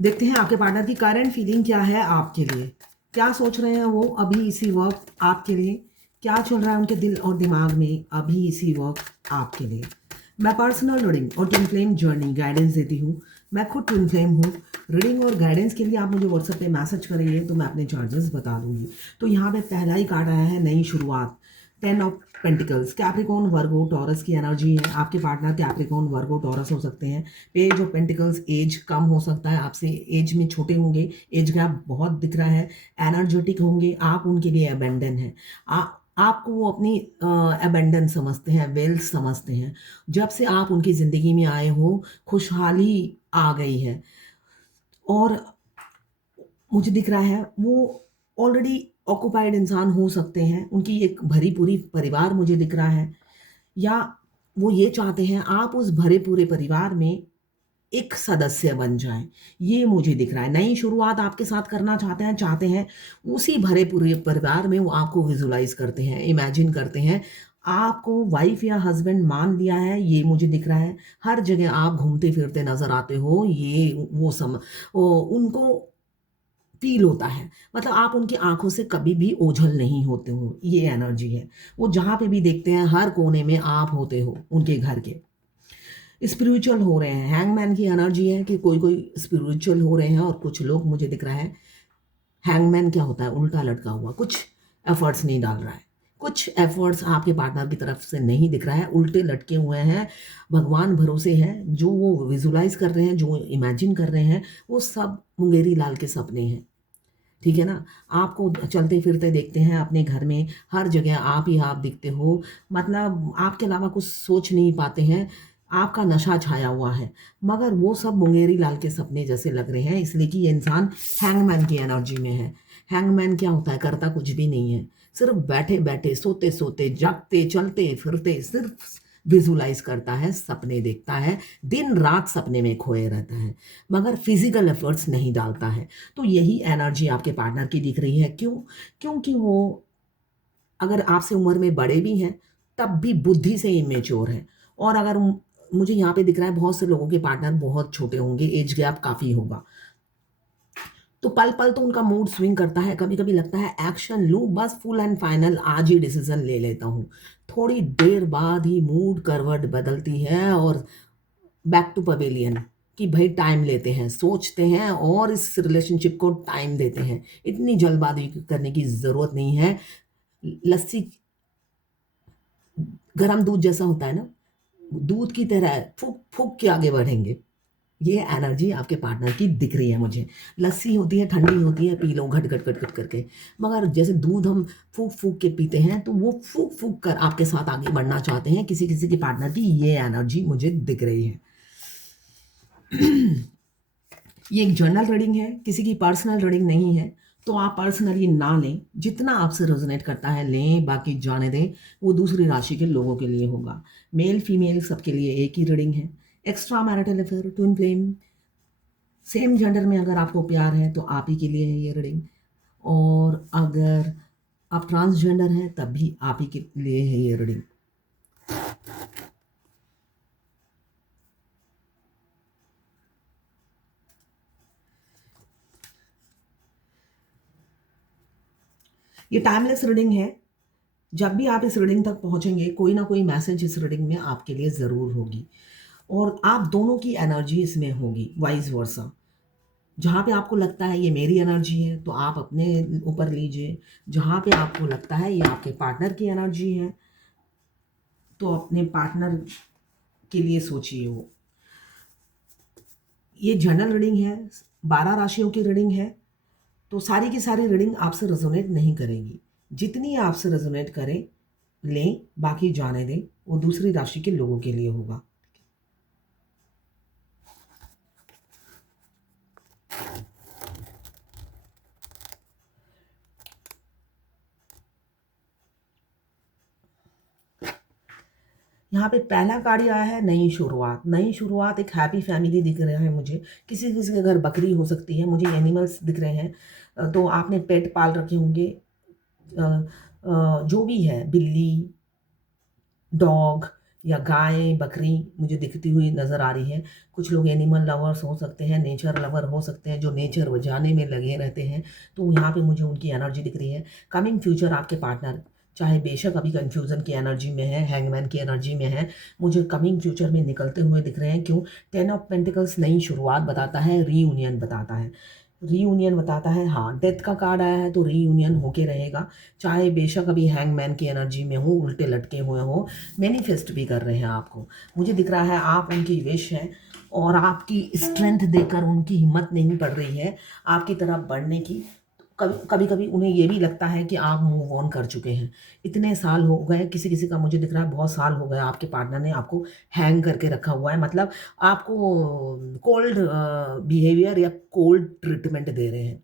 देखते हैं आपके पार्टनर की करंट फीलिंग क्या है आपके लिए, क्या सोच रहे हैं वो अभी इसी वक्त आपके लिए, क्या चल रहा है उनके दिल और दिमाग में अभी इसी वक्त आपके लिए। मैं पर्सनल रीडिंग और ट्विन फ्लेम जर्नी गाइडेंस देती हूँ। मैं खुद ट्विन फ्लेम हूँ। रीडिंग और गाइडेंस के लिए आप मुझे व्हाट्सएप पे मैसेज करेंगे तो मैं अपने चार्जेस बता दूंगी। तो यहाँ पे पहला ही कार्ड आया है नई शुरुआत, 10 of pentacles. Capricorn Virgo taurus की एनर्जी है। आपके पार्टनर कैप्रिकॉर्न वर्गो टॉरस हो सकते हैं। पेज ऑफ पेंटिकल्स, एज कम हो सकता है, आपसे एज में छोटे होंगे, एज गैप बहुत दिख रहा है। एनर्जेटिक होंगे, आप उनके लिए अबेंडन है। आपको वो अपनी अबेंडन समझते हैं, वेल्थ समझते हैं। जब से आप उनकी ज़िंदगी में आए हो खुशहाली आ गई है। और मुझे दिख रहा है वो ऑलरेडी ऑक्युपाइड इंसान हो सकते हैं, उनकी एक भरी पूरी परिवार मुझे दिख रहा है। या वो ये चाहते हैं आप उस भरे पूरे परिवार में एक सदस्य बन जाएं, ये मुझे दिख रहा है। नई शुरुआत आपके साथ करना चाहते हैं उसी भरे पूरे परिवार में वो आपको विजुलाइज करते हैं, इमेजिन करते हैं। आपको वाइफ या हस्बैंड मान लिया है, ये मुझे दिख रहा है। हर जगह आप घूमते फिरते नजर आते हो, ये उनको फील होता है। मतलब आप उनकी आंखों से कभी भी ओझल नहीं होते हो, ये एनर्जी है। वो जहाँ पे भी देखते हैं हर कोने में आप होते हो उनके घर के। स्पिरिचुअल हो रहे हैं, हैंगमैन की एनर्जी है कि कोई कोई स्पिरिचुअल हो रहे हैं और कुछ लोग मुझे दिख रहा है। हैंगमैन क्या होता है? उल्टा लटका हुआ, कुछ एफर्ट्स नहीं डाल रहा है, कुछ एफर्ट्स आपके पार्टनर की तरफ से नहीं दिख रहा है, उल्टे लटके हुए हैं। भगवान भरोसे है, जो वो विजुलाइज कर रहे हैं, जो इमेजिन कर रहे हैं, वो सब मुंगेरी लाल के सपने हैं। ठीक है ना? आपको चलते फिरते देखते हैं अपने घर में, हर जगह आप ही आप दिखते हो। मतलब आपके अलावा कुछ सोच नहीं पाते हैं, आपका नशा छाया हुआ है। मगर वो सब मुंगेरी लाल के सपने जैसे लग रहे हैं, इसलिए कि ये इंसान हैंगमैन की एनर्जी में है। हैंगमैन क्या होता है? करता कुछ भी नहीं है, सिर्फ बैठे बैठे, सोते सोते, जागते, चलते फिरते, सिर्फ विजुलाइज करता है, सपने देखता है, दिन रात सपने में खोए रहता है, मगर फिजिकल एफर्ट्स नहीं डालता है। तो यही एनर्जी आपके पार्टनर की दिख रही है। क्यों? क्योंकि वो अगर आपसे उम्र में बड़े भी हैं तब भी बुद्धि से इमेच्योर है। और अगर मुझे यहाँ पे दिख रहा है बहुत से लोगों के पार्टनर बहुत छोटे होंगे, एज गैप काफ़ी होगा। तो पल पल तो उनका मूड स्विंग करता है, कभी कभी लगता है एक्शन लूँ बस, फुल एंड फाइनल आज ही डिसीजन ले लेता हूँ। थोड़ी देर बाद ही मूड करवट बदलती है और बैक टू पवेलियन, कि भाई टाइम लेते हैं, सोचते हैं और इस रिलेशनशिप को टाइम देते हैं। इतनी जल्दबाजी करने की ज़रूरत नहीं है। लस्सी गरम दूध जैसा होता है ना, दूध की तरह फूक फूक के आगे बढ़ेंगे। ये एनर्जी आपके पार्टनर की दिख रही है मुझे। लस्सी होती है, ठंडी होती है, पी लो घट घट घट घट करके। मगर जैसे दूध हम फूक फूक के पीते हैं, तो वो फूक फूक कर आपके साथ आगे बढ़ना चाहते हैं। किसी किसी के पार्टनर की ये एनर्जी मुझे दिख रही है। ये एक जर्नल रीडिंग है, किसी की पर्सनल रीडिंग नहीं है, तो आप पर्सनली ना लें। जितना आपसे रेजोनेट करता है लें, बाकी जाने दें। वो दूसरी राशि के लोगों के लिए होगा। मेल फीमेल सबके लिए एक ही रीडिंग है। Extra marital affair, twin flame, same gender में अगर आपको प्यार है तो आप ही के लिए है ये रीडिंग। और अगर आप ट्रांसजेंडर हैं तब भी आप ही के लिए है ये रीडिंग। ये टाइमलेस रीडिंग है। जब भी आप इस रीडिंग तक पहुंचेंगे, कोई ना कोई मैसेज इस रीडिंग में आपके लिए ज़रूर होगी। और आप दोनों की एनर्जी इसमें होगी, वाइस वर्सा। जहाँ पे आपको लगता है ये मेरी एनर्जी है तो आप अपने ऊपर लीजिए। जहाँ पे आपको लगता है ये आपके पार्टनर की एनर्जी है तो अपने पार्टनर के लिए सोचिए। वो ये जनरल रीडिंग है, 12 राशियों की रीडिंग है। तो सारी की सारी रीडिंग आपसे रेजोनेट नहीं करेगी। जितनी आपसे रेजोनेट करे लें, बाकी जाने दें। वो दूसरी राशि के लोगों के लिए होगा। यहाँ पे पहला कार्ड आया है नई शुरुआत। नई शुरुआत, एक हैप्पी फैमिली दिख रहा है मुझे। किसी किसी के घर बकरी हो सकती है, मुझे एनिमल्स दिख रहे हैं। तो आपने पेट पाल रखे होंगे, जो भी है, बिल्ली, डॉग, या गाय बकरी मुझे दिखती हुई नज़र आ रही है। कुछ लोग एनिमल लवर्स हो सकते हैं, नेचर लवर हो सकते हैं, जो नेचर बचाने में लगे रहते हैं, तो यहाँ पे मुझे उनकी एनर्जी दिख रही है। कमिंग फ्यूचर आपके पार्टनर चाहे बेशक अभी कन्फ्यूज़न की एनर्जी में है, हैंगमैन की एनर्जी में है, मुझे कमिंग फ्यूचर में निकलते हुए दिख रहे हैं। क्यों? 10 ऑफ पेंटिकल्स नई शुरुआत बताता है, रीयूनियन बताता है। रीयूनियन बताता है, हाँ, डेथ का कार्ड आया है तो रीयूनियन होके रहेगा। चाहे बेशक अभी हैंगमैन की एनर्जी में हो, उल्टे लटके हुए हो, मैनिफेस्ट भी कर रहे हैं आपको। मुझे दिख रहा है आप उनकी विश हैं और आपकी स्ट्रेंथ देकर उनकी हिम्मत नहीं पड़ रही है आपकी तरफ बढ़ने की। कभी कभी उन्हें ये भी लगता है कि आप मूव ऑन कर चुके हैं। इतने साल हो गए, किसी किसी का मुझे दिख रहा है बहुत साल हो गए आपके पार्टनर ने आपको हैंग करके रखा हुआ है, मतलब आपको कोल्ड बिहेवियर या कोल्ड ट्रीटमेंट दे रहे हैं,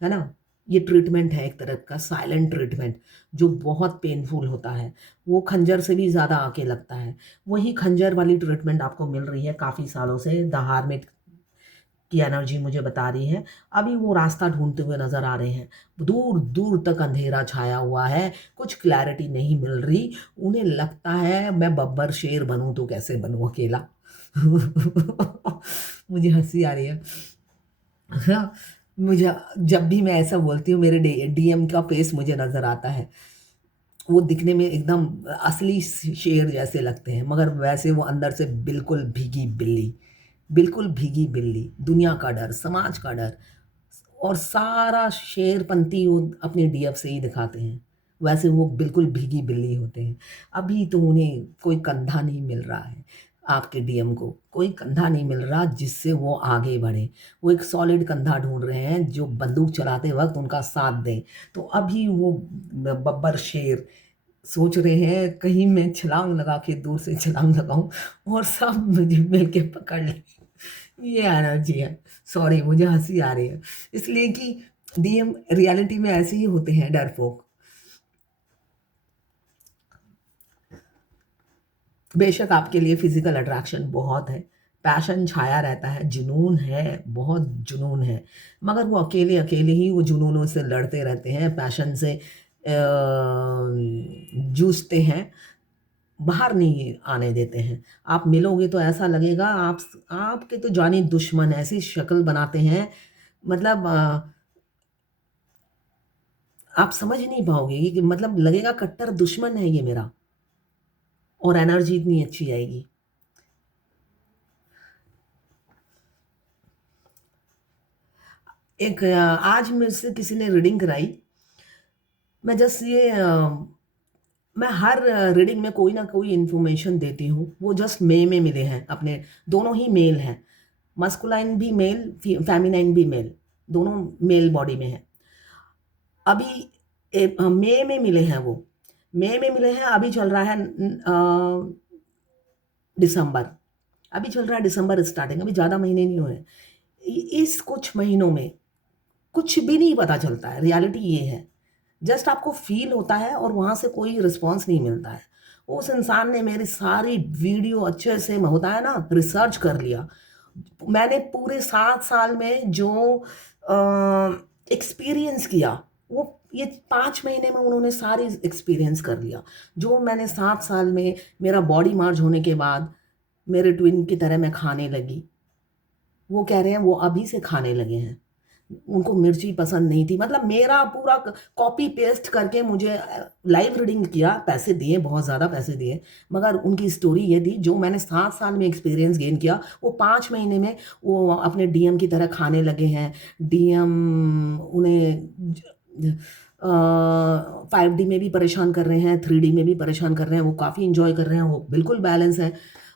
है ना? ये ट्रीटमेंट है एक तरह का साइलेंट ट्रीटमेंट, जो बहुत पेनफुल होता है। वो खंजर से भी ज़्यादा आके लगता है। वही खंजर वाली ट्रीटमेंट आपको मिल रही है काफ़ी सालों से। द हार्मिट की एनर्जी मुझे बता रही है। अभी वो रास्ता ढूंढते हुए नज़र आ रहे हैं। दूर दूर तक अंधेरा छाया हुआ है, कुछ क्लैरिटी नहीं मिल रही। उन्हें लगता है मैं बब्बर शेर बनूं तो कैसे बनूं अकेला। मुझे हंसी आ रही है। हाँ, मुझे जब भी मैं ऐसा बोलती हूँ मेरे डीएम का फेस मुझे नज़र आता है। वो दिखने में एकदम असली शेर जैसे लगते हैं, मगर वैसे वो अंदर से बिल्कुल भीगी बिल्ली, बिल्कुल भीगी बिल्ली। दुनिया का डर, समाज का डर और सारा शेरपंती वो अपने डीएफ से ही दिखाते हैं। वैसे वो बिल्कुल भीगी बिल्ली होते हैं। अभी तो उन्हें कोई कंधा नहीं मिल रहा है, आपके डीएम को कोई कंधा नहीं मिल रहा जिससे वो आगे बढ़े। वो एक सॉलिड कंधा ढूंढ रहे हैं जो बंदूक चलाते वक्त उनका साथ दें। तो अभी वो बब्बर शेर सोच रहे हैं कहीं मैं छलांग लगा के दूर से छलांग लगाऊं और सब मुझे मिल के पकड़ लें। ये एनर्जी है। सॉरी, मुझे हंसी आ रही है इसलिए कि डीएम रियलिटी में ऐसे ही होते हैं, डरपोक। बेशक आपके लिए फिजिकल अट्रैक्शन बहुत है, पैशन छाया रहता है, जुनून है, बहुत जुनून है, मगर वो अकेले अकेले ही वो जुनूनों से लड़ते रहते हैं, पैशन से जूझते हैं, बाहर नहीं आने देते हैं। आप मिलोगे तो ऐसा लगेगा आपके तो जानी दुश्मन ऐसी शक्ल बनाते हैं, मतलब आप समझ नहीं पाओगे कि मतलब लगेगा कट्टर दुश्मन है ये मेरा, और एनर्जी इतनी अच्छी आएगी। एक आज मेरे से किसी ने रीडिंग कराई। मैं जस्ट ये मैं हर रीडिंग में कोई ना कोई इन्फॉर्मेशन देती हूँ। वो जस्ट में मिले हैं अपने, दोनों ही मेल हैं, मस्कुलाइन भी मेल, फेमिनाइन भी मेल, दोनों मेल बॉडी में है। अभी मई में मिले हैं वो, मई में मिले हैं। अभी चल रहा है दिसंबर, अभी चल रहा है दिसंबर स्टार्टिंग, अभी ज़्यादा महीने नहीं हुए। इस कुछ महीनों में कुछ भी नहीं पता चलता है, रियलिटी ये है। जस्ट आपको फील होता है और वहाँ से कोई रिस्पॉन्स नहीं मिलता है। उस इंसान ने मेरी सारी वीडियो अच्छे से होता है ना रिसर्च कर लिया। मैंने पूरे 7 साल में जो एक्सपीरियंस किया, वो ये 5 महीने में उन्होंने सारी एक्सपीरियंस कर लिया। जो मैंने 7 साल में मेरा बॉडी मार्ज होने के बाद मेरे ट्विन की तरह मैं खाने लगी, वो कह रहे हैं वो अभी से खाने लगे हैं। उनको मिर्ची पसंद नहीं थी, मतलब मेरा पूरा कॉपी पेस्ट करके मुझे लाइव रीडिंग किया, पैसे दिए, बहुत ज़्यादा पैसे दिए, मगर उनकी स्टोरी ये थी जो मैंने 7 साल में एक्सपीरियंस गेन किया वो 5 महीने में वो अपने डीएम की तरह खाने लगे हैं। डीएम उन्हें 5D में भी परेशान कर रहे हैं, 3D में भी परेशान कर रहे हैं, वो काफ़ी इंजॉय कर रहे हैं, वो बिल्कुल बैलेंस है।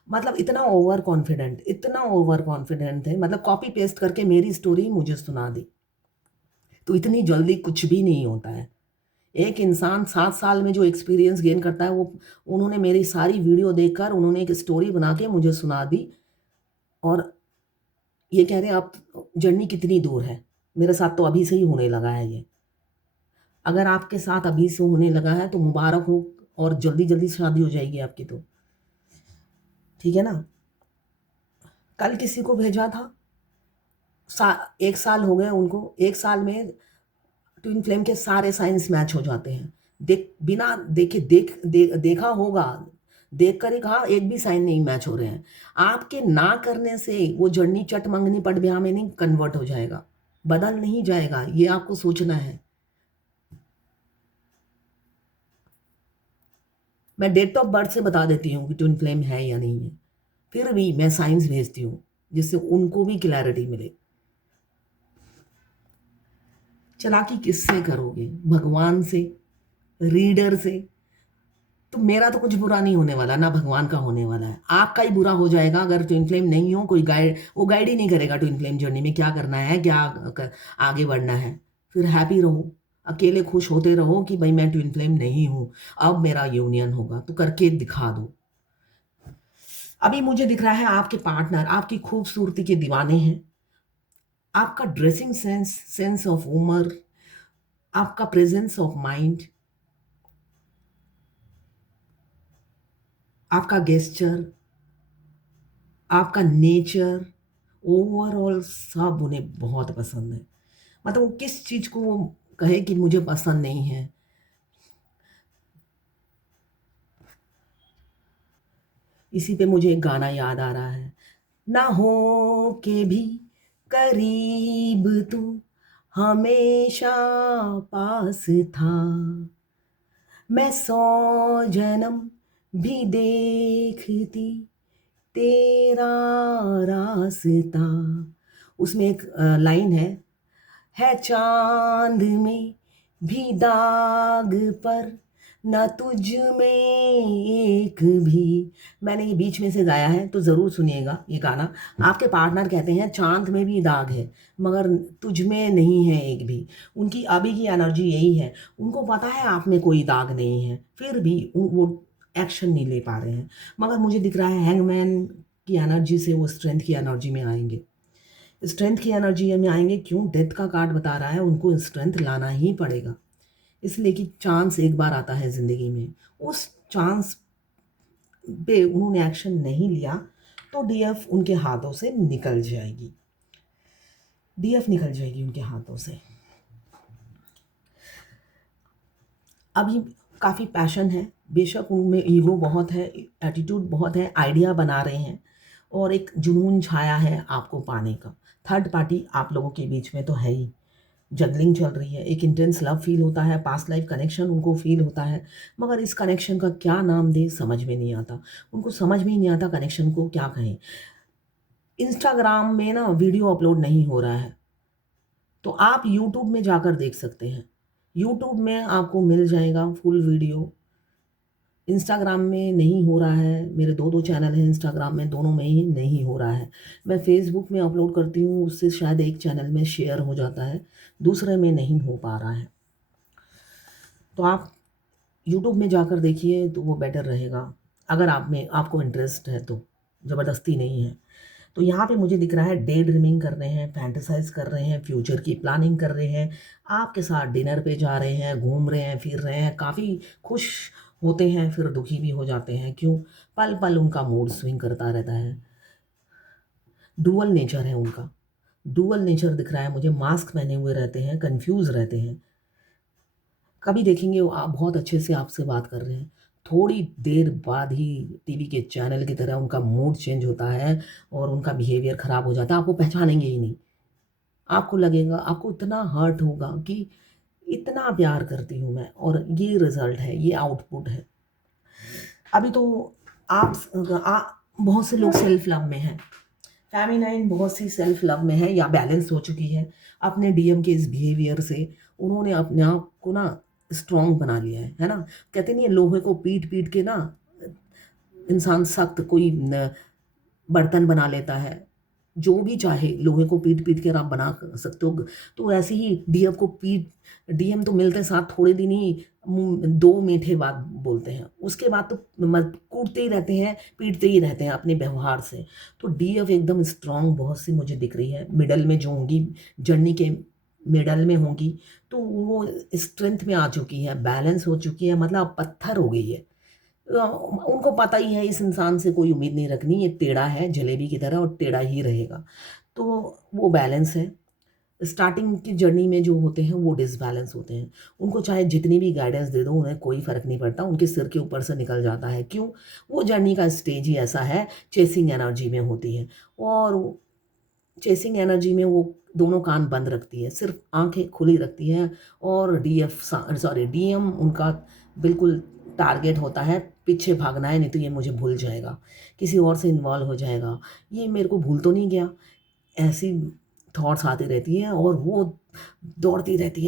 मतलब इतना ओवर कॉन्फिडेंट, इतना ओवर कॉन्फिडेंट थे, मतलब कॉपी पेस्ट करके मेरी स्टोरी मुझे सुना दी। तो इतनी जल्दी कुछ भी नहीं होता है। एक इंसान 7 साल में जो एक्सपीरियंस गेन करता है, वो उन्होंने मेरी सारी वीडियो देखकर उन्होंने एक स्टोरी बना के मुझे सुना दी और ये कह रहे हैं आप जर्नी कितनी दूर है। मेरे साथ तो अभी से ही होने लगा है ये। अगर आपके साथ अभी से होने लगा है तो मुबारक हो और जल्दी-जल्दी शादी हो जाएगी आपकी तो। ठीक है ना? कल किसी को भेजा था, 1 साल हो गए उनको, 1 साल में ट्विन फ्लेम के सारे साइंस मैच हो जाते हैं। बिना देखे देखा होगा, देखकर ही कहा, एक भी साइन नहीं मैच हो रहे हैं। आपके ना करने से वो जर्नी चट मंगनी पट ब्याह में नहीं कन्वर्ट हो जाएगा, बदल नहीं जाएगा, ये आपको सोचना है। मैं डेट ऑफ बर्थ से बता देती हूँ कि ट्विन फ्लेम है या नहीं है, फिर भी मैं साइंस भेजती हूँ जिससे उनको भी क्लैरिटी मिले। चालाकी किससे करोगे? भगवान से, रीडर से। तो मेरा तो कुछ बुरा नहीं होने वाला, ना भगवान का होने वाला है, आपका ही बुरा हो जाएगा अगर ट्विन फ्लेम नहीं हो। कोई गाइड, वो गाइड ही नहीं करेगा ट्विन फ्लेम जर्नी में क्या करना है, आगे बढ़ना है। फिर हैप्पी रहो, अकेले खुश होते रहो कि भाई मैं ट्विन फ्लेम नहीं हूँ, अब मेरा यूनियन होगा, तो करके दिखा दो। अभी मुझे दिख रहा है आपके पार्टनर आपकी खूबसूरती के दीवाने हैं। आपका ड्रेसिंग सेंस, सेंस ऑफ उमर, आपका प्रेजेंस ऑफ माइंड, आपका गेस्चर, आपका नेचर, ओवरऑल सब उन्हें बहुत पसंद है। मतलब वो किस चीज़ को वो कहे कि मुझे पसंद नहीं है। इसी पे मुझे एक गाना याद आ रहा है, ना हो के भी करीब तू हमेशा पास था, मैं 100 जन्म भी देखती तेरा रास्ता। उसमें एक लाइन है चांद में भी दाग पर न तुझ में एक भी। मैंने ये बीच में से गाया है, तो ज़रूर सुनिएगा ये गाना। आपके पार्टनर कहते हैं चांद में भी दाग है मगर तुझ में नहीं है एक भी। उनकी अभी की एनर्जी यही है, उनको पता है आप में कोई दाग नहीं है, फिर भी वो एक्शन नहीं ले पा रहे हैं। मगर मुझे दिख रहा है हैंगमैन की एनर्जी से वो स्ट्रेंथ की एनर्जी में आएंगे, स्ट्रेंथ की एनर्जी में आएंगे। क्यों? डेथ का कार्ड बता रहा है उनको स्ट्रेंथ लाना ही पड़ेगा, इसलिए कि चांस एक बार आता है ज़िंदगी में। उस चांस पे उन्होंने एक्शन नहीं लिया तो डीएफ उनके हाथों से निकल जाएगी, डीएफ निकल जाएगी उनके हाथों से। अभी काफ़ी पैशन है, बेशक उनमें ईगो बहुत है, एटीट्यूड बहुत है, आइडिया बना रहे हैं और एक जुनून छाया है आपको पाने का। थर्ड पार्टी आप लोगों के बीच में तो है ही, जगलिंग चल रही है, एक इंटेंस लव फील होता है, पास्ट लाइफ कनेक्शन उनको फील होता है, मगर इस कनेक्शन का क्या नाम दे समझ में नहीं आता, उनको समझ में ही नहीं आता कनेक्शन को क्या कहें। इंस्टाग्राम में ना वीडियो अपलोड नहीं हो रहा है, तो आप यूट्यूब में जाकर देख सकते हैं, यूट्यूब में आपको मिल जाएगा फुल वीडियो। इंस्टाग्राम में नहीं हो रहा है, मेरे दो चैनल हैं इंस्टाग्राम में, दोनों में ही नहीं हो रहा है। मैं फेसबुक में अपलोड करती हूँ, उससे शायद एक चैनल में शेयर हो जाता है, दूसरे में नहीं हो पा रहा है। तो आप यूट्यूब में जाकर देखिए तो वो बेटर रहेगा, अगर आपको इंटरेस्ट है तो, ज़बरदस्ती नहीं है। तो यहाँ पे मुझे दिख रहा है डे ड्रीमिंग कर रहे हैं, फैंटेसाइज कर रहे हैं, फ्यूचर की प्लानिंग कर रहे हैं, आपके साथ डिनर पे जा रहे हैं, घूम रहे हैं, फिर रहे हैं, काफ़ी खुश होते हैं, फिर दुखी भी हो जाते हैं। क्यों? पल पल उनका मूड स्विंग करता रहता है, डुअल नेचर है उनका, डुअल नेचर दिख रहा है मुझे। मास्क पहने हुए रहते हैं, कंफ्यूज रहते हैं। कभी देखेंगे वो आप बहुत अच्छे से आपसे बात कर रहे हैं, थोड़ी देर बाद ही टीवी के चैनल की तरह उनका मूड चेंज होता है और उनका बिहेवियर ख़राब हो जाता है, आपको पहचानेंगे ही नहीं। आपको लगेगा, आपको इतना हर्ट होगा कि इतना प्यार करती हूँ मैं, और ये रिज़ल्ट है, ये आउटपुट है। अभी तो बहुत से लोग सेल्फ लव में हैं, फेमिनाइन बहुत सी सेल्फ लव में है या बैलेंस हो चुकी है। अपने डीएम के इस बिहेवियर से उन्होंने अपने आप को ना स्ट्रॉन्ग बना लिया है ना। कहते नहीं है, लोहे को पीट पीट के ना इंसान सख्त कोई बर्तन बना लेता है, जो भी चाहे लोहे को पीट पीट कर आप बना सकते हो। तो ऐसे ही डीएम तो मिलते साथ थोड़े दिन ही दो मीठे बात बोलते हैं, उसके बाद तो कूटते ही रहते हैं, पीटते ही रहते हैं अपने व्यवहार से। तो डीएफ एकदम स्ट्रांग बहुत सी मुझे दिख रही है, मिडल में जो होंगी, जर्नी के मिडल में होंगी, तो वो स्ट्रेंथ में आ चुकी है, बैलेंस हो चुकी है, मतलब पत्थर हो गई है। उनको पता ही है इस इंसान से कोई उम्मीद नहीं रखनी, ये टेढ़ा है जलेबी की तरह और टेढ़ा ही रहेगा, तो वो बैलेंस है। स्टार्टिंग की जर्नी में जो होते हैं वो डिसबैलेंस होते हैं। उनको चाहे जितनी भी गाइडेंस दे दो, उन्हें कोई फ़र्क नहीं पड़ता, उनके सिर के ऊपर से निकल जाता है। क्यों? वो जर्नी का स्टेज ही ऐसा है, चेसिंग एनर्जी में होती है। और चेसिंग एनर्जी में वो दोनों कान बंद रखती है, सिर्फ आंखें खुली रखती हैं। और डीएम उनका बिल्कुल टारगेट होता है, पीछे भागना है, नहीं तो ये मुझे भूल जाएगा, किसी और से इन्वॉल्व हो जाएगा, ये मेरे को भूल तो नहीं गया। ऐसी थॉट्स आती रहती हैं और वो दौड़ती रहती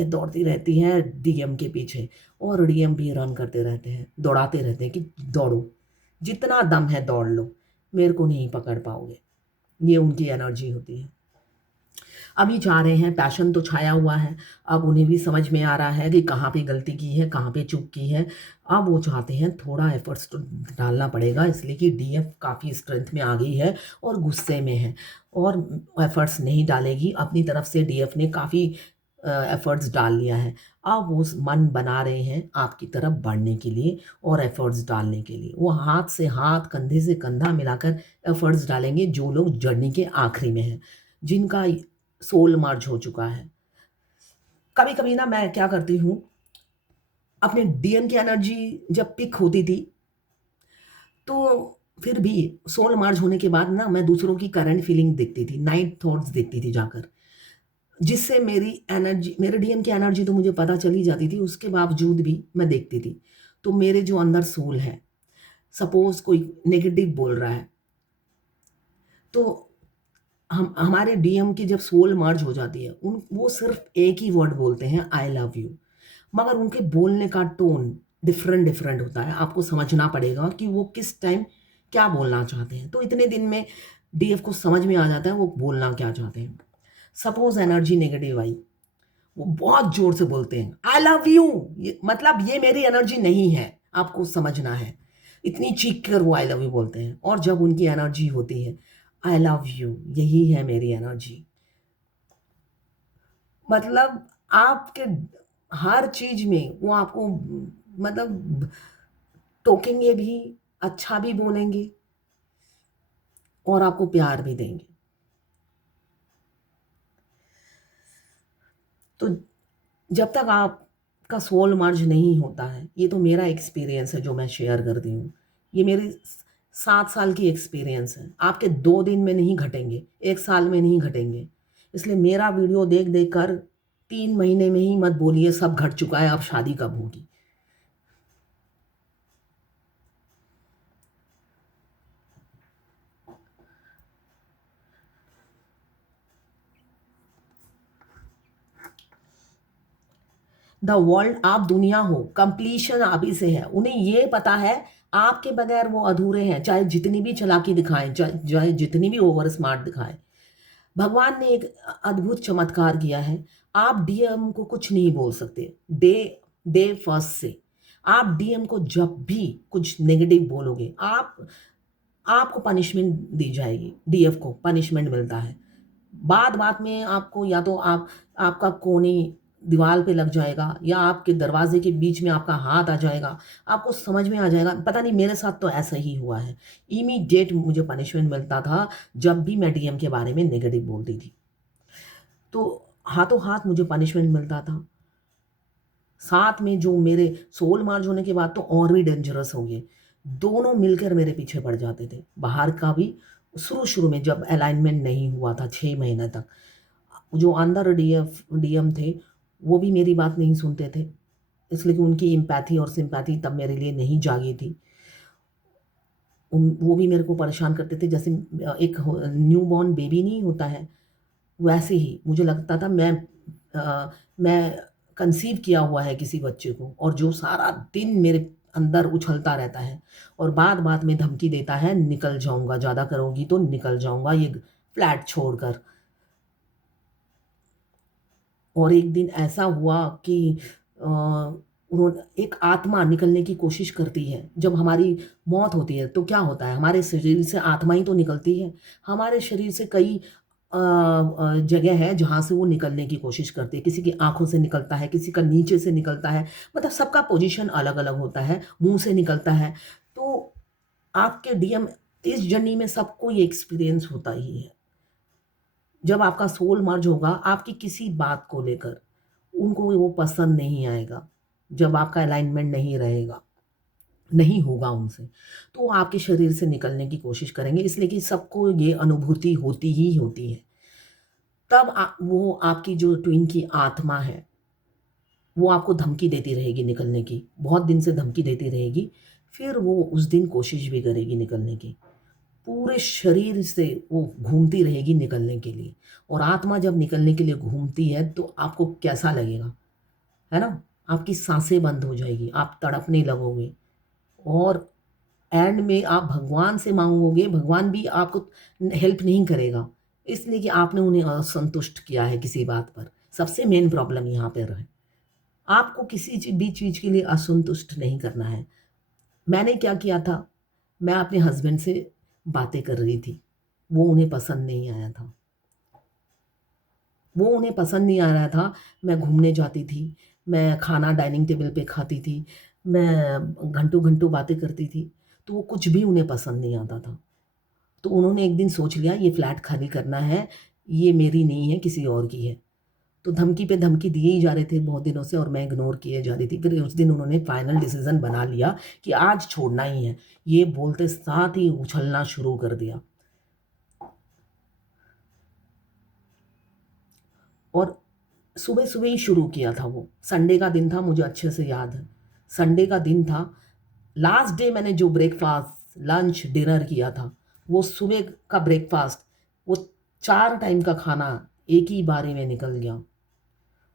है डीएम के पीछे। और डीएम भी रन करते रहते हैं, दौड़ाते रहते हैं कि दौड़ो, जितना दम है दौड़ लो, मेरे को नहीं पकड़ पाओगे। ये उनकी एनर्जी होती है। अभी जा रहे हैं, पैशन तो छाया हुआ है, अब उन्हें भी समझ में आ रहा है कि कहाँ पे गलती की है, कहाँ पे चूक की है। अब वो चाहते हैं थोड़ा एफर्ट्स तो डालना पड़ेगा, इसलिए कि डीएफ काफ़ी स्ट्रेंथ में आ गई है और गुस्से में है और एफर्ट्स नहीं डालेगी। अपनी तरफ से डीएफ ने काफ़ी एफर्ट्स डाल लिया है। अब वो मन बना रहे हैं आपकी तरफ बढ़ने के लिए और एफर्ट्स डालने के लिए। वो हाथ से हाथ, कंधे से कंधा मिलाकर एफर्ट्स डालेंगे, जो लोग जर्नी के आखिरी में हैं, जिनका सोल मर्ज हो चुका है। कभी कभी ना मैं क्या करती हूँ, अपने डीएम की एनर्जी जब पिक होती थी, तो फिर भी सोल मर्ज होने के बाद ना मैं दूसरों की करंट फीलिंग देखती थी, नाइट थॉट्स देखती थी जाकर, जिससे मेरी एनर्जी, मेरे डीएम की एनर्जी तो मुझे पता चली जाती थी, उसके बावजूद भी मैं देखती थी। तो मेरे जो अंदर सोल है, सपोज कोई नेगेटिव बोल रहा है, तो हम हमारे डीएम की जब सोल मर्ज हो जाती है, उन वो सिर्फ एक ही वर्ड बोलते हैं, आई लव यू। मगर उनके बोलने का टोन डिफरेंट डिफरेंट होता है। आपको समझना पड़ेगा कि वो किस टाइम क्या बोलना चाहते हैं। तो इतने दिन में डीएफ को समझ में आ जाता है वो बोलना क्या चाहते हैं। सपोज एनर्जी नेगेटिव आई, वो बहुत जोर से बोलते हैं आई लव यू, मतलब ये मेरी एनर्जी नहीं है, आपको समझना है। इतनी चीख कर वो आई लव यू बोलते हैं। और जब उनकी एनर्जी होती है आई लव यू, यही है मेरी एनर्जी, मतलब आपके हर चीज में वो आपको, मतलब टोकेंगे भी, अच्छा भी बोलेंगे और आपको प्यार भी देंगे। तो जब तक आपका सोल मर्ज नहीं होता है, ये तो मेरा एक्सपीरियंस है जो मैं शेयर करती हूँ, ये मेरी 7 साल की एक्सपीरियंस है। आपके 2 दिन में नहीं घटेंगे, 1 साल में नहीं घटेंगे। इसलिए मेरा वीडियो देख देख कर 3 महीने में ही मत बोलिए सब घट चुका है, अब शादी कब होगी। द वर्ल्ड, आप दुनिया हो, कंप्लीशन आप ही से है। उन्हें ये पता है आपके बगैर वो अधूरे हैं, चाहे जितनी भी चालाकी दिखाएं, चाहे जितनी भी ओवर स्मार्ट दिखाएं। भगवान ने एक अद्भुत चमत्कार किया है। आप डीएम को कुछ नहीं बोल सकते, डे डे फर्स्ट से आप डीएम को जब भी कुछ नेगेटिव बोलोगे, आपको पनिशमेंट दी जाएगी, डीएफ को पनिशमेंट मिलता है। बात बात में आपको या तो आपका कोनी दीवार पे लग जाएगा या आपके दरवाजे के बीच में आपका हाथ आ जाएगा, आपको समझ में आ जाएगा। पता नहीं, मेरे साथ तो ऐसा ही हुआ है। इमीडिएट मुझे पनिशमेंट मिलता था जब भी मैं डीएम के बारे में नेगेटिव बोलती थी, तो हाथों हाथ मुझे पनिशमेंट मिलता था। साथ में जो मेरे सोल मार्ज होने के बाद तो और भी डेंजरस हो गए, दोनों मिलकर मेरे पीछे पड़ जाते थे। बाहर का भी, शुरू शुरू में जब अलाइनमेंट नहीं हुआ था 6 महीने तक, जो अंदर डीएम थे वो भी मेरी बात नहीं सुनते थे, इसलिए कि उनकी एम्पैथी और सिंपैथी तब मेरे लिए नहीं जागी थी। वो भी मेरे को परेशान करते थे, जैसे एक न्यू बॉर्न बेबी नहीं होता है, वैसे ही मुझे लगता था मैं कंसीव किया हुआ है किसी बच्चे को, और जो सारा दिन मेरे अंदर उछलता रहता है और बात बात में धमकी देता है, निकल जाऊंगा, ज़्यादा करोगी तो निकल जाऊंगा ये फ्लैट छोड़कर। और एक दिन ऐसा हुआ कि उन्होंने, एक आत्मा निकलने की कोशिश करती है। जब हमारी मौत होती है तो क्या होता है, हमारे शरीर से आत्मा ही तो निकलती है। हमारे शरीर से कई जगह है जहाँ से वो निकलने की कोशिश करती है। किसी की आंखों से निकलता है, किसी का नीचे से निकलता है, मतलब सबका पोजीशन अलग अलग होता है, मुंह से निकलता है। तो आपके डीएम, इस जर्नी में सबको ये एक्सपीरियंस होता ही है। जब आपका सोल मर्ज होगा, आपकी किसी बात को लेकर उनको वो पसंद नहीं आएगा। जब आपका अलाइनमेंट नहीं रहेगा, नहीं होगा उनसे, तो वो आपके शरीर से निकलने की कोशिश करेंगे, इसलिए कि सबको ये अनुभूति होती ही होती है। तब वो आपकी जो ट्विन की आत्मा है, वो आपको धमकी देती रहेगी निकलने की, बहुत दिन से धमकी देती रहेगी, फिर वो उस दिन कोशिश भी करेगी निकलने की। पूरे शरीर से वो घूमती रहेगी निकलने के लिए, और आत्मा जब निकलने के लिए घूमती है तो आपको कैसा लगेगा, है ना? आपकी साँसें बंद हो जाएगी, आप तड़पने लगोगे, और एंड में आप भगवान से माँगोगे, भगवान भी आपको हेल्प नहीं करेगा, इसलिए कि आपने उन्हें असंतुष्ट किया है किसी बात पर। सबसे मेन प्रॉब्लम यहाँ पर है। आपको किसी भी चीज़ के लिए असंतुष्ट नहीं करना है। मैंने क्या किया था, मैं अपने हस्बैंड से बातें कर रही थी, वो उन्हें पसंद नहीं आया था। वो उन्हें पसंद नहीं आ रहा था, मैं घूमने जाती थी, मैं खाना डाइनिंग टेबल पे खाती थी, मैं घंटों-घंटों बातें करती थी, तो वो कुछ भी उन्हें पसंद नहीं आता था। तो उन्होंने एक दिन सोच लिया ये फ्लैट खाली करना है, ये मेरी नहीं है, किसी और की है। तो धमकी पे धमकी दिए ही जा रहे थे बहुत दिनों से, और मैं इग्नोर किए जा रही थी। फिर उस दिन उन्होंने फाइनल डिसीज़न बना लिया कि आज छोड़ना ही है। ये बोलते साथ ही उछलना शुरू कर दिया, और सुबह-सुबह ही शुरू किया था वो। संडे का दिन था, मुझे अच्छे से याद है। संडे का दिन था, लास्ट डे मैंने जो ब्रेकफ़ास्ट, लंच, डिनर किया था, वो सुबह का ब्रेकफ़ास्ट, वो 4 टाइम का खाना एक ही बारी में निकल गया,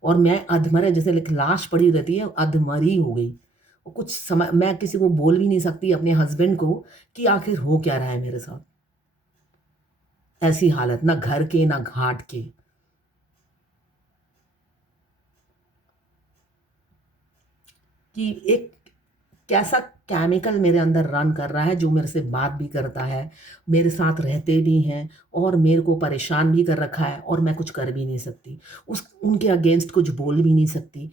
और मैं अधमरे, जैसे लाइक लाश पड़ी रहती है, अधमरी हो गई। और कुछ समय मैं किसी को बोल भी नहीं सकती, अपने हस्बैंड को, कि आखिर हो क्या रहा है मेरे साथ। ऐसी हालत, ना घर के ना घाट के। कि एक कैसा केमिकल मेरे अंदर रन कर रहा है, जो मेरे से बात भी करता है, मेरे साथ रहते भी हैं, और मेरे को परेशान भी कर रखा है, और मैं कुछ कर भी नहीं सकती। उस उनके अगेंस्ट कुछ बोल भी नहीं सकती,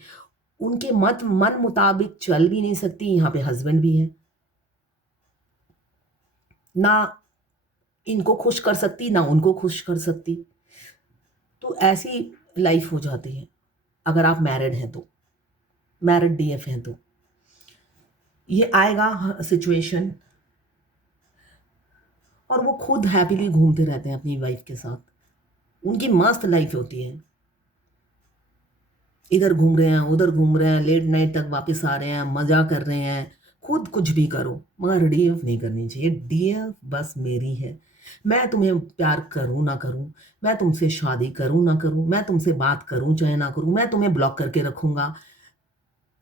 उनके मन मुताबिक चल भी नहीं सकती। यहाँ पे हस्बैंड भी है, ना इनको खुश कर सकती, ना उनको खुश कर सकती। तो ऐसी लाइफ हो जाती है, अगर आप मैरिड हैं तो, मैरिड डीएफ हैं तो। ये आएगा सिचुएशन, और वो खुद हैप्पीली घूमते रहते हैं अपनी वाइफ के साथ। उनकी मस्त लाइफ होती है, इधर घूम रहे हैं, उधर घूम रहे हैं, लेट नाइट तक वापस आ रहे हैं, मज़ा कर रहे हैं, खुद कुछ भी करो, मगर डीएफ नहीं करनी चाहिए। डीएफ बस मेरी है। मैं तुम्हें प्यार करूँ ना करूँ, मैं तुमसे शादी करूँ ना करूँ, मैं तुमसे बात करूँ चाहे ना करूँ, मैं तुम्हें ब्लॉक करके रखूँगा।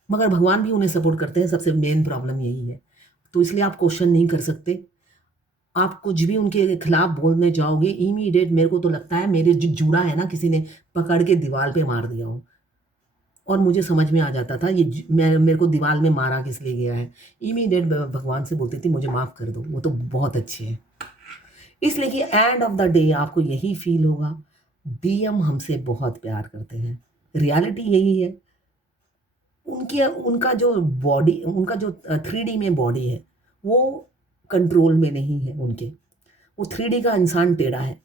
मगर भगवान भी उन्हें सपोर्ट करते हैं, सबसे मेन प्रॉब्लम यही है। तो इसलिए आप क्वेश्चन नहीं कर सकते। आप कुछ भी उनके खिलाफ बोलने जाओगे, इमीडिएट मेरे को तो लगता है मेरे जो जूड़ा है ना, किसी ने पकड़ के दीवार पे मार दिया हो, और मुझे समझ में आ जाता था ये मैं, मेरे को दीवार में मारा किस लिए गया है। इमीडिएट भगवान से बोलती थी मुझे माफ़ कर दो, वो तो बहुत अच्छे हैं। इसलिए कि एंड ऑफ द डे आपको यही फील होगा, डीएम हमसे बहुत प्यार करते हैं। रियलिटी यही है। उनकी उनका जो बॉडी, उनका जो 3D में बॉडी है, वो कंट्रोल में नहीं है उनके। वो 3D का इंसान टेढ़ा है।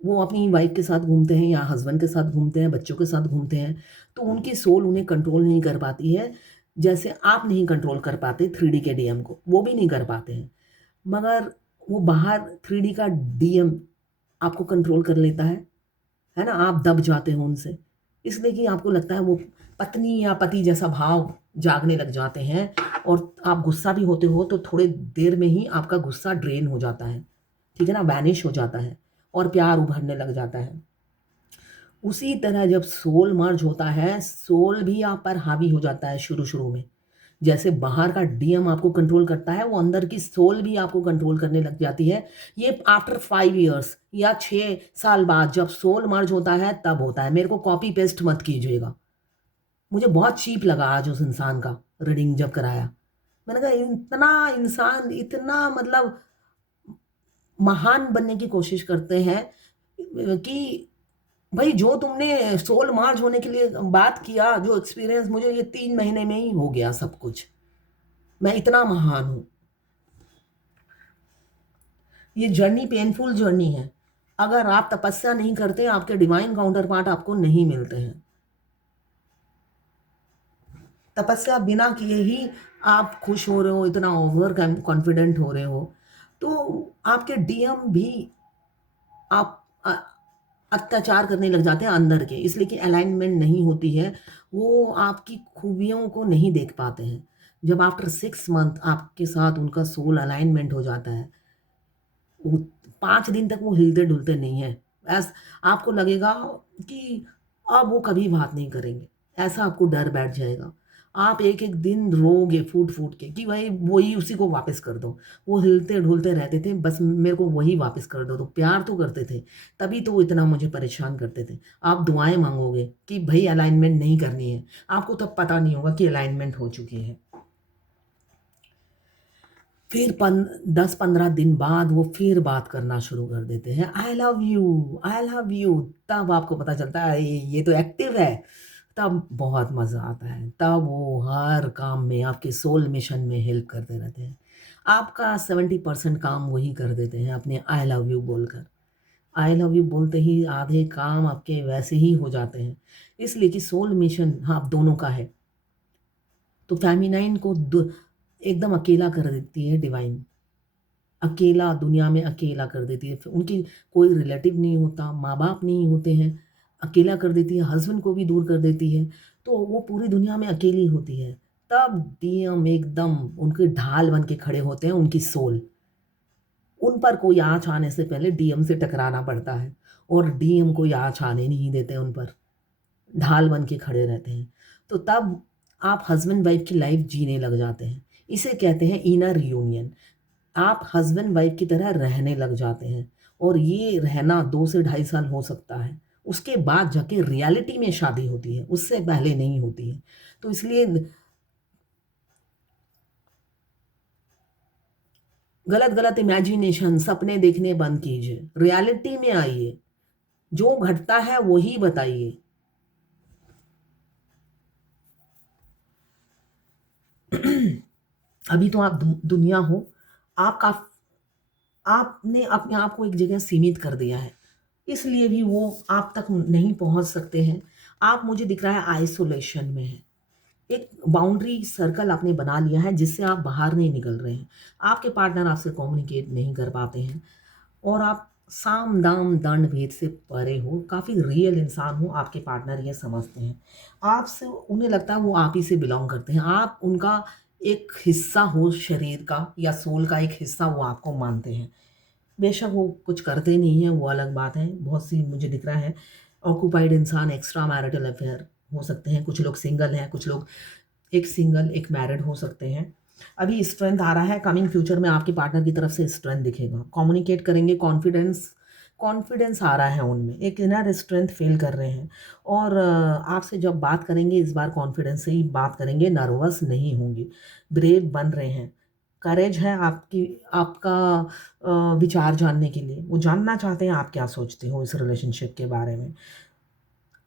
वो अपनी वाइफ के साथ घूमते हैं, या हस्बैंड के साथ घूमते हैं, बच्चों के साथ घूमते हैं, तो उनकी सोल उन्हें कंट्रोल नहीं कर पाती है, जैसे आप नहीं कंट्रोल कर पाते 3D के डीएम को, वो भी नहीं कर पाते हैं। मगर वो बाहर 3D का डीएम आपको कंट्रोल कर लेता है ना? आप दब जाते हो उनसे, इसलिए कि आपको लगता है वो पत्नी या पति जैसा भाव जागने लग जाते हैं, और आप गुस्सा भी होते हो तो थोड़े देर में ही आपका गुस्सा ड्रेन हो जाता है, ठीक है ना? वैनिश हो जाता है, और प्यार उभरने लग जाता है। उसी तरह जब सोल मर्ज होता है, सोल भी आप पर हावी हो जाता है शुरू-शुरू में। जैसे बाहर का डीएम आपको कंट्रोल करता है, वो अंदर की सोल भी आपको कंट्रोल करने लग जाती है। ये आफ्टर 5 इयर्स या 6 साल बाद जब सोल मर्ज होता है, तब होता है। मेरे को कॉपी पेस्ट मत कीजिएगा। मुझे बहुत चीप लगा आज उस इंसान का रीडिंग जब कराया। मैंने कहा इतना इंसान, इतना मतलब महान बनने की कोशिश करते हैं, कि भाई जो तुमने सोल मार्ज होने के लिए बात किया, जो एक्सपीरियंस, मुझे ये 3 महीने में ही हो गया सब कुछ। मैं इतना महान हूँ। ये जर्नी पेनफुल जर्नी है। अगर आप तपस्या नहीं करते, आपके डिवाइन काउंटर पार्ट आपको नहीं मिलते हैं। तपस्या बिना किए ही आप खुश हो रहे हो, इतना ओवर कॉन्फिडेंट हो रहे हो, तो आपके डीएम भी आप अत्याचार करने लग जाते हैं अंदर के, इसलिए कि अलाइनमेंट नहीं होती है, वो आपकी खूबियों को नहीं देख पाते हैं। जब आफ्टर 6 मंथ आपके साथ उनका सोल अलाइनमेंट हो जाता है, 5 दिन तक वो हिलते डुलते नहीं है। ऐस आपको लगेगा कि अब वो कभी बात नहीं करेंगे, ऐसा आपको डर बैठ जाएगा। आप एक एक दिन रोओगे फूट फूट के कि भाई वही उसी को वापस कर दो। वो हिलते डुलते रहते थे, बस मेरे को वही वापस कर दो। तो प्यार तो करते थे, तभी तो वो इतना मुझे परेशान करते थे। आप दुआएं मांगोगे कि भाई अलाइनमेंट नहीं करनी है, आपको तब पता नहीं होगा कि अलाइनमेंट हो चुकी है। फिर 10-15 दिन बाद वो फिर बात करना शुरू कर देते हैं, I love you, I love you. तब आपको पता चलता है ये तो एक्टिव है। तब बहुत मज़ा आता है, तब वो हर काम में आपके सोल मिशन में हेल्प करते रहते हैं। आपका 70% काम वही कर देते हैं अपने आई लव यू बोलकर। आई लव यू बोलते ही आधे काम आपके वैसे ही हो जाते हैं, इसलिए कि सोल मिशन हाँ आप दोनों का है। तो फेमिनाइन को एकदम अकेला कर देती है डिवाइन, अकेला दुनिया में अकेला कर देती है। उनकी कोई रिलेटिव नहीं होता, माँ बाप नहीं होते हैं, अकेला कर देती है, हस्बैंड को भी दूर कर देती है, तो वो पूरी दुनिया में अकेली होती है। तब डीएम एकदम उनके ढाल बन के खड़े होते हैं, उनकी सोल। उन पर कोई आँच आने से पहले डीएम से टकराना पड़ता है, और डीएम कोई आँच आने नहीं देते उन पर, ढाल बन के खड़े रहते हैं। तो तब आप हस्बैंड वाइफ की लाइफ जीने लग जाते हैं। इसे कहते हैं इनर यूनियन। आप हस्बैंड वाइफ की तरह रहने लग जाते हैं, और ये रहना 2 से ढाई साल हो सकता है। उसके बाद जाके रियलिटी में शादी होती है, उससे पहले नहीं होती है। तो इसलिए गलत-गलत इमेजिनेशन, सपने देखने बंद कीजिए, रियलिटी में आइए, जो घटता है वही बताइए। अभी तो आप दुनिया हो, आप काफ़ आपने अपने आप को एक जगह सीमित कर दिया है, इसलिए भी वो आप तक नहीं पहुँच सकते हैं। आप मुझे दिख रहा है आइसोलेशन में हैं। एक बाउंड्री सर्कल आपने बना लिया है जिससे आप बाहर नहीं निकल रहे हैं। आपके पार्टनर आपसे कम्युनिकेट नहीं कर पाते हैं, और आप साम दाम दंड भेद से परे हो, काफ़ी रियल इंसान हो, आपके पार्टनर ये समझते हैं। आपसे उन्हें लगता है वो आप ही से बिलॉन्ग करते हैं, आप उनका एक हिस्सा हो, शरीर का या सोल का एक हिस्सा वो आपको मानते हैं। बेशक वो कुछ करते नहीं हैं, वो अलग बात है। बहुत सी मुझे दिख रहा है ऑक्यूपाइड इंसान, एक्स्ट्रा मैरिटल अफेयर हो सकते हैं, कुछ लोग सिंगल हैं, कुछ लोग एक सिंगल एक मैरिड हो सकते हैं। अभी स्ट्रेंथ आ रहा है, कमिंग फ्यूचर में आपके पार्टनर की तरफ से स्ट्रेंथ दिखेगा, कम्युनिकेट करेंगे, कॉन्फिडेंस कॉन्फिडेंस आ रहा है उनमें, एक इनर स्ट्रेंथ फील कर रहे हैं। और आपसे जब बात करेंगे इस बार कॉन्फिडेंस से ही बात करेंगे, नर्वस नहीं होंगे, ब्रेव बन रहे हैं। करेज है आपकी, आपका विचार जानने के लिए, वो जानना चाहते हैं आप क्या सोचते हो इस रिलेशनशिप के बारे में।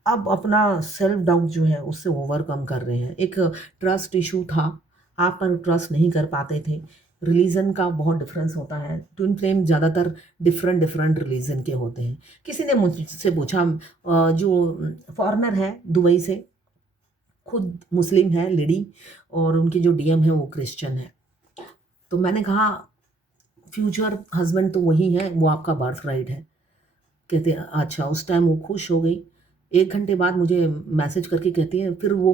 अब अपना सेल्फ डाउट जो है उससे ओवरकम कर रहे हैं। एक ट्रस्ट इशू था, आप पर ट्रस्ट नहीं कर पाते थे। रिलीजन का बहुत डिफरेंस होता है, ट्विन फ्लेम ज़्यादातर डिफरेंट डिफरेंट रिलीजन के होते हैं। किसी ने मुझसे पूछा, जो फॉरेनर है दुबई से, खुद मुस्लिम है लेडी, और उनकी जो डीएम है वो क्रिश्चियन है। तो मैंने कहा फ्यूचर हस्बैंड तो वही है, वो आपका बर्थ राइट है। कहते हैं अच्छा, उस टाइम वो खुश हो गई। 1 घंटे बाद मुझे मैसेज करके कहती है फिर वो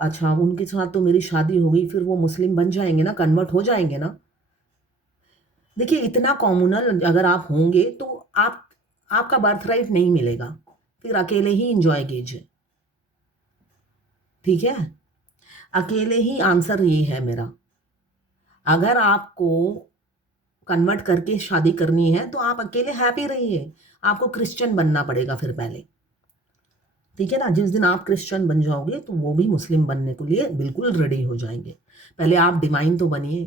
अच्छा उनके साथ तो मेरी शादी हो गई, फिर वो मुस्लिम बन जाएँगे ना, कन्वर्ट हो जाएँगे ना? देखिए इतना कॉम्युनल अगर आप होंगे तो आप आपका बर्थ राइट नहीं मिलेगा, फिर अकेले ही एन्जॉय कीजिए, ठीक है? अकेले ही आंसर ये है मेरा। अगर आपको कन्वर्ट करके शादी करनी है तो आप अकेले हैप्पी रहिए, आपको क्रिश्चियन बनना पड़ेगा फिर पहले। ठीक है ना? जिस दिन आप क्रिश्चियन बन जाओगे तो वो भी मुस्लिम बनने के लिए बिल्कुल रेडी हो जाएँगे। पहले आप डिवाइन तो बनिए।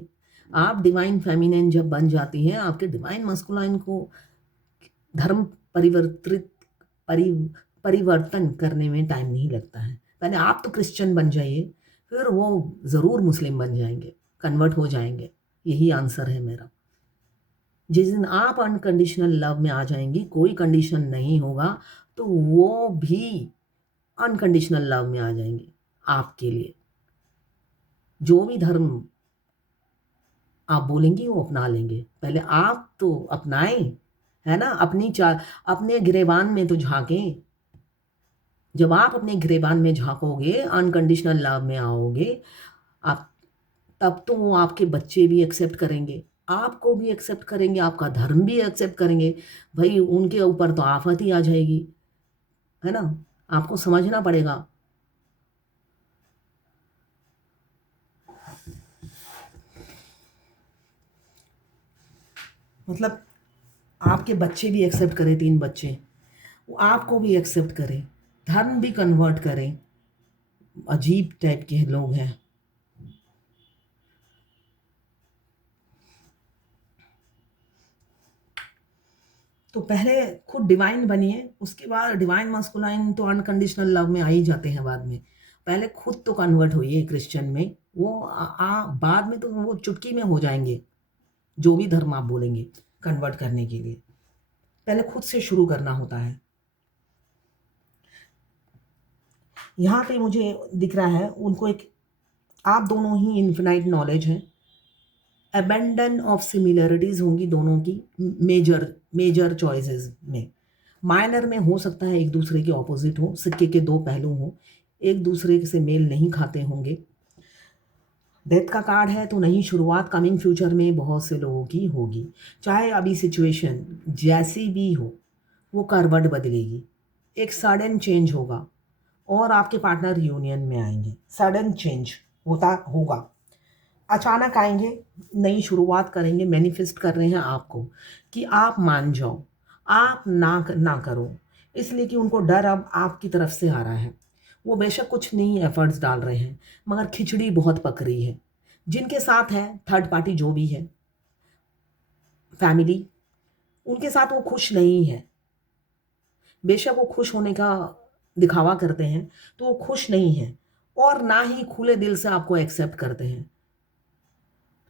आप डिवाइन फेमिनिन जब बन जाती हैं, आपके डिवाइन मस्कुलाइन को धर्म परिवर्तित परि परिवर्तन करने में टाइम नहीं लगता है। पहले आप तो क्रिश्चियन बन जाइए, फिर वो ज़रूर मुस्लिम बन जाएँगे, कन्वर्ट हो जाएँगे। यही आंसर है मेरा। जिस दिन आप अनकंडीशनल लव में आ जाएंगी, कोई कंडीशन नहीं होगा, तो वो भी अनकंडीशनल लव में आ जाएंगे आपके लिए। जो भी धर्म आप बोलेंगी वो अपना लेंगे। पहले आप तो अपनाएं, है ना? अपने गिरेबान में तो झांकें। जब आप अपने गिरेबान में झांकोगे, अनकंडीशनल लव में आओगे आप, तब तो वो आपके बच्चे भी एक्सेप्ट करेंगे, आपको भी एक्सेप्ट करेंगे, आपका धर्म भी एक्सेप्ट करेंगे। भाई उनके ऊपर तो आफत ही आ जाएगी, है ना? आपको समझना पड़ेगा। मतलब आपके बच्चे भी एक्सेप्ट करें, 3 बच्चे, वो आपको भी एक्सेप्ट करें, धर्म भी कन्वर्ट करें। अजीब टाइप के लोग हैं। तो पहले खुद डिवाइन बनिए, उसके बाद डिवाइन मस्कुलाइन तो अनकंडीशनल लव में आ ही जाते हैं बाद में। पहले खुद तो कन्वर्ट होइए क्रिश्चियन में, वो बाद में तो वो चुटकी में हो जाएंगे, जो भी धर्म आप बोलेंगे कन्वर्ट करने के लिए। पहले खुद से शुरू करना होता है। यहाँ पे मुझे दिख रहा है उनको एक, आप दोनों ही इन्फिनाइट नॉलेज हैं। अबेंडन ऑफ सिमिलरिटीज़ होंगी दोनों की मेजर चॉइसेस में। माइनर में हो सकता है एक दूसरे के ऑपोजिट हो, सिक्के के दो पहलू हों, एक दूसरे से मेल नहीं खाते होंगे। डेथ का कार्ड है तो नई शुरुआत कमिंग फ्यूचर में बहुत से लोगों की होगी। चाहे अभी सिचुएशन जैसी भी हो, वो करवट बदलेगी, एक सडन चेंज होगा और आपके पार्टनर यूनियन में आएंगे। सडन चेंज होगा, अचानक आएंगे, नई शुरुआत करेंगे। मैनिफेस्ट कर रहे हैं आपको कि आप मान जाओ, आप ना करो, इसलिए कि उनको डर अब आपकी तरफ से आ रहा है। वो बेशक कुछ नहीं एफर्ट्स डाल रहे हैं, मगर खिचड़ी बहुत पक रही है। जिनके साथ है थर्ड पार्टी, जो भी है फैमिली, उनके साथ वो खुश नहीं है। बेशक वो खुश होने का दिखावा करते हैं, तो वो खुश नहीं है और ना ही खुले दिल से आपको एक्सेप्ट करते हैं।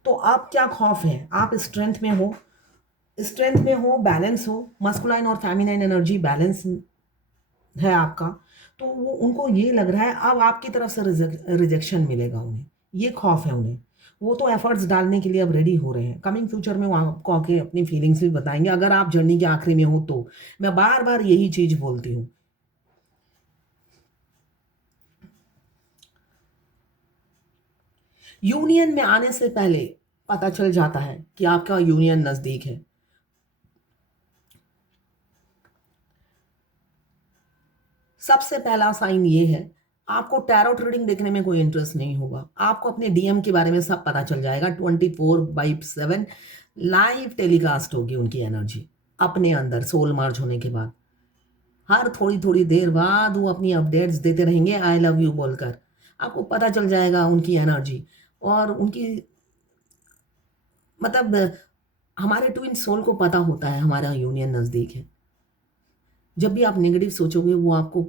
तो आप क्या खौफ है? आप स्ट्रेंथ में हो, बैलेंस हो, मस्कुलाइन और फेमिनाइन एनर्जी बैलेंस है आपका। तो वो उनको ये लग रहा है अब आपकी तरफ से रिजेक्शन मिलेगा उन्हें, ये खौफ है उन्हें। वो तो एफर्ट्स डालने के लिए अब रेडी हो रहे हैं। कमिंग फ्यूचर में वो आपको आके अपनी फीलिंग्स भी बताएंगे, अगर आप जर्नी के आखिरी में हो तो। मैं बार बार यही चीज़ बोलती हूँ। यूनियन में आने से पहले पता चल जाता है कि आपका यूनियन नज़दीक है। सबसे पहला साइन ये है, आपको टैरोट रीडिंग देखने में कोई इंटरेस्ट नहीं होगा। आपको अपने डीएम के बारे में सब पता चल जाएगा। 24/7 लाइव टेलीकास्ट होगी उनकी एनर्जी अपने अंदर, सोल मार्च होने के बाद। हर थोड़ी थोड़ी देर बाद वो अपनी अपडेट्स देते रहेंगे, आई लव यू बोलकर। आपको पता चल जाएगा उनकी एनर्जी और उनकी, मतलब हमारे ट्विन सोल को पता होता है हमारा यूनियन नज़दीक है। जब भी आप नेगेटिव सोचोगे, वो आपको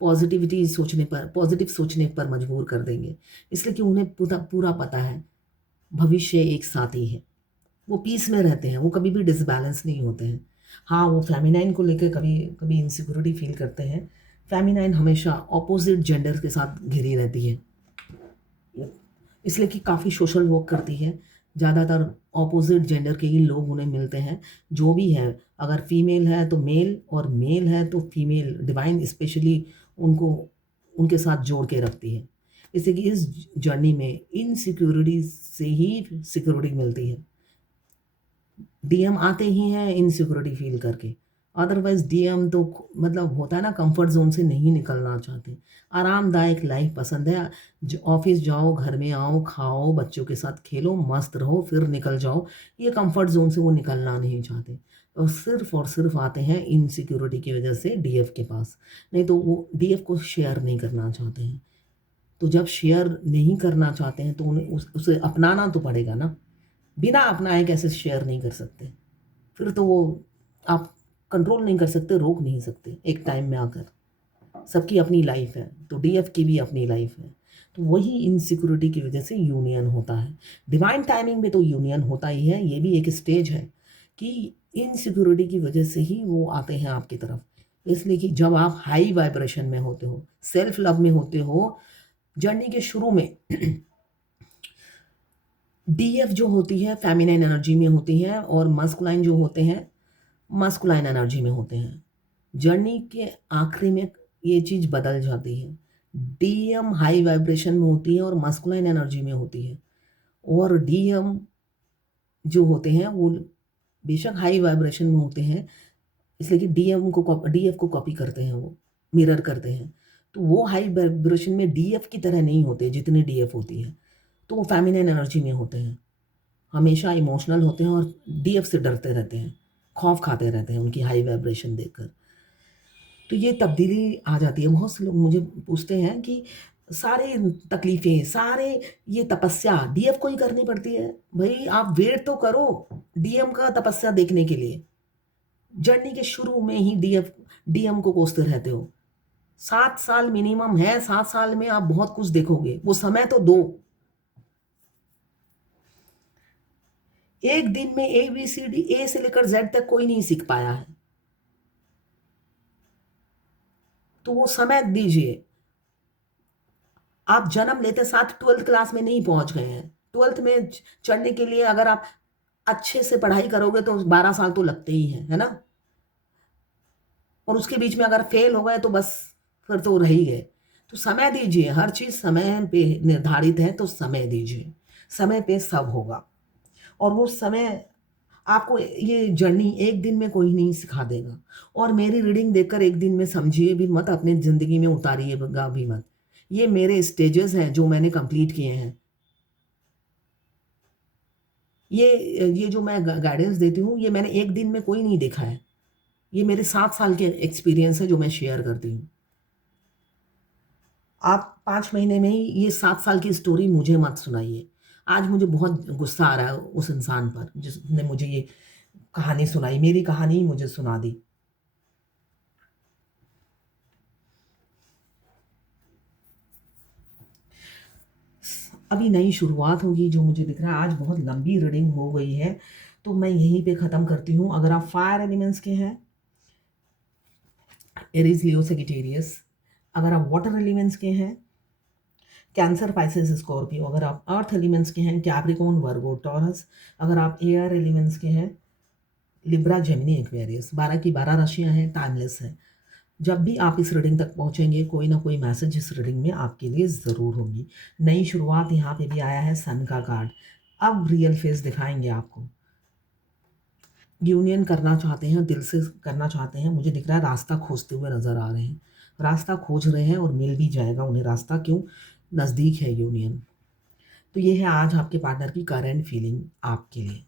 पॉजिटिव सोचने पर मजबूर कर देंगे, इसलिए कि उन्हें पूरा पता है भविष्य एक साथ ही है। वो पीस में रहते हैं, वो कभी भी डिसबैलेंस नहीं होते हैं। हाँ, वो फेमिनाइन को लेकर कभी कभी इनसिक्योरिटी फील करते हैं। फेमिनाइन हमेशा ऑपोजिट जेंडर के साथ घिरी रहती है, इसलिए कि काफ़ी सोशल वर्क करती है। ज़्यादातर ऑपोजिट जेंडर के ही लोग उन्हें मिलते हैं। जो भी है, अगर फीमेल है तो मेल और मेल है तो फीमेल, डिवाइन स्पेशली उनको उनके साथ जोड़ के रखती है। इससे कि इस जर्नी में इनसिक्योरिटी से ही सिक्योरिटी मिलती है। डीएम आते ही हैं इनसिक्योरिटी फील करके, अदरवाइज डीएम तो मतलब होता है ना, कंफर्ट जोन से नहीं निकलना चाहते। आरामदायक लाइफ पसंद है। ऑफिस जाओ, घर में आओ, खाओ, बच्चों के साथ खेलो, मस्त रहो, फिर निकल जाओ। ये कंफर्ट जोन से वो निकलना नहीं चाहते और सिर्फ आते हैं इनसिक्योरिटी की वजह से डीएफ के पास। नहीं तो वो डीएफ को शेयर नहीं करना चाहते हैं। तो जब शेयर नहीं करना चाहते हैं तो उन्हें उसे अपनाना तो पड़ेगा ना। बिना अपनाए कैसे शेयर नहीं कर सकते? फिर तो वो आप कंट्रोल नहीं कर सकते, रोक नहीं सकते। एक टाइम में आकर सबकी अपनी लाइफ है, तो डीएफ की भी अपनी लाइफ है। तो वही इनसिक्योरिटी की वजह से यूनियन होता है। डिवाइन टाइमिंग में तो यूनियन होता ही है, ये भी एक स्टेज है कि इनसिक्योरिटी की वजह से ही वो आते हैं आपकी तरफ। इसलिए कि जब आप हाई वाइब्रेशन में होते हो, सेल्फ लव में होते हो, जर्नी के शुरू में डीएफ जो होती है फेमिनाइन एनर्जी में होती है और मस्कुलाइन जो होते हैं मस्कुलाइन एनर्जी में होते हैं। जर्नी के आखिरी में ये चीज़ बदल जाती है। डीएम हाई वाइब्रेशन में होती है और मस्कुलाइन एनर्जी में होती है, और डीएम जो होते हैं वो बेशक हाई वाइब्रेशन में होते हैं, इसलिए कि डीएफ को कॉपी करते हैं, वो मिरर करते हैं। तो वो हाई वाइब्रेशन में डीएफ की तरह नहीं होते जितने डीएफ होती है, तो वो फेमिनाइन एनर्जी में होते हैं, हमेशा इमोशनल होते हैं और डीएफ से डरते रहते हैं, खौफ खाते रहते हैं उनकी हाई वाइब्रेशन देखकर। तो ये तब्दीली आ जाती है। बहुत से लोग मुझे पूछते हैं कि सारे तकलीफ़ें, सारे ये तपस्या डीएफ को ही करनी पड़ती है। भई आप वेट तो करो डीएम का तपस्या देखने के लिए। जर्नी के शुरू में ही डीएम को कोसते रहते हो। 7 साल मिनिमम है, 7 साल में आप बहुत कुछ देखोगे, वो समय तो दो। एक दिन में ABCD ए से लेकर जेड तक कोई नहीं सीख पाया है, तो वो समय दीजिए। आप जन्म लेते साथ 12th क्लास में नहीं पहुंच गए हैं। 12th में चढ़ने के लिए अगर आप अच्छे से पढ़ाई करोगे तो 12 साल तो लगते ही हैं, है ना? और उसके बीच में अगर फेल हो गए तो बस फिर तो रह ही गए। तो समय दीजिए, हर चीज़ समय पे निर्धारित है, तो समय दीजिए, समय पे सब होगा। और वो समय आपको ये जर्नी एक दिन में कोई नहीं सिखा देगा। और मेरी रीडिंग देखकर एक दिन में समझिए भी मत, अपनी ज़िंदगी में उतारिएगा भी मत। ये मेरे स्टेजेस हैं जो मैंने कंप्लीट किए हैं। ये जो मैं गाइडेंस देती हूँ, ये मैंने एक दिन में कोई नहीं देखा है। ये मेरे 7 साल के एक्सपीरियंस है जो मैं शेयर करती हूँ। आप 5 महीने में ही ये 7 साल की स्टोरी मुझे मत सुनाइए। आज मुझे बहुत गुस्सा आ रहा है उस इंसान पर जिसने मुझे ये कहानी सुनाई, मेरी कहानी ही मुझे सुना दी। अभी नई शुरुआत होगी जो मुझे दिख रहा है। आज बहुत लंबी रीडिंग हो गई है, तो मैं यहीं पे ख़त्म करती हूँ। अगर आप फायर एलिमेंट्स के हैं, एरीज, लियो, सेजिटेरियस। अगर आप वाटर एलिमेंट्स के हैं, कैंसर, पाइसेस, स्कॉर्पियो। अगर आप अर्थ एलिमेंट्स के हैं, कैप्रिकॉर्न, वर्गो, टॉरस। अगर आप एयर एलिमेंट्स के हैं, लिब्रा, जेमिनी, एक्वेरियस। 12 की 12 राशियाँ हैं, टाइमलेस है। जब भी आप इस रीडिंग तक पहुँचेंगे, कोई ना कोई मैसेज इस रीडिंग में आपके लिए ज़रूर होगी। नई शुरुआत यहाँ पे भी आया है, सन का कार्ड। अब रियल फेस दिखाएंगे आपको। यूनियन करना चाहते हैं, दिल से करना चाहते हैं। मुझे दिख रहा है रास्ता खोजते हुए नज़र आ रहे हैं, रास्ता खोज रहे हैं और मिल भी जाएगा उन्हें रास्ता। क्यों? नज़दीक है यूनियन। तो ये है आज आपके पार्टनर की करंट फीलिंग आपके लिए।